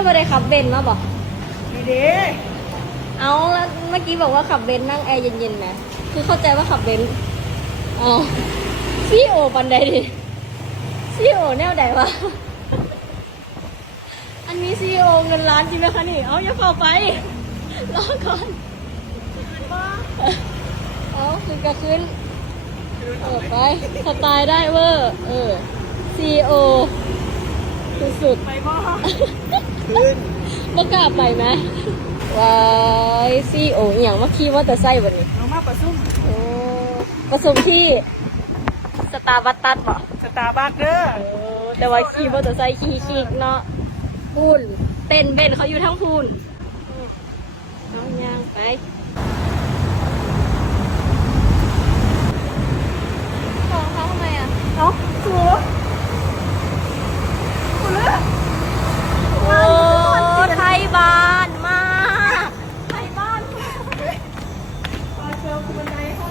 อยบ่ได้ขับเบนซ์มาบอกนี่เด้เอาแล้วเมื่อกี้บอกว่าขับเบนซ์นั่งแอร์เย็นๆไหมคือเข้าใจว่าขับเบนซ์อ๋อซีโอปันใดดิซีโอแนวใดวะ อันนี้ซีโอเงินล้านจริงไหมคะนี่ เอาอย่าเฝ้าไป รอก่อนเอาคือกระขึ้นเออไปสไตล์ได้เวอร์ เออซีโอ สุดไปบ่ๆบ่กล้าไปไหมวายซีโออหย่างมาขี่ว่าแต่ไส้วันนี้เอามาประซุ่มโอ้ผสมที่สตาร์บัตตัสบ่สตาร์บัคเด้อเออแต่ว่าขี่มอเตอร์ไซค์ขี่ขี่เนาะพูนเต้นเบนเขาอยู่ทั้งพูนน้องยางไปของเขาทำไมอะเอ้าสู Hello, kumanda.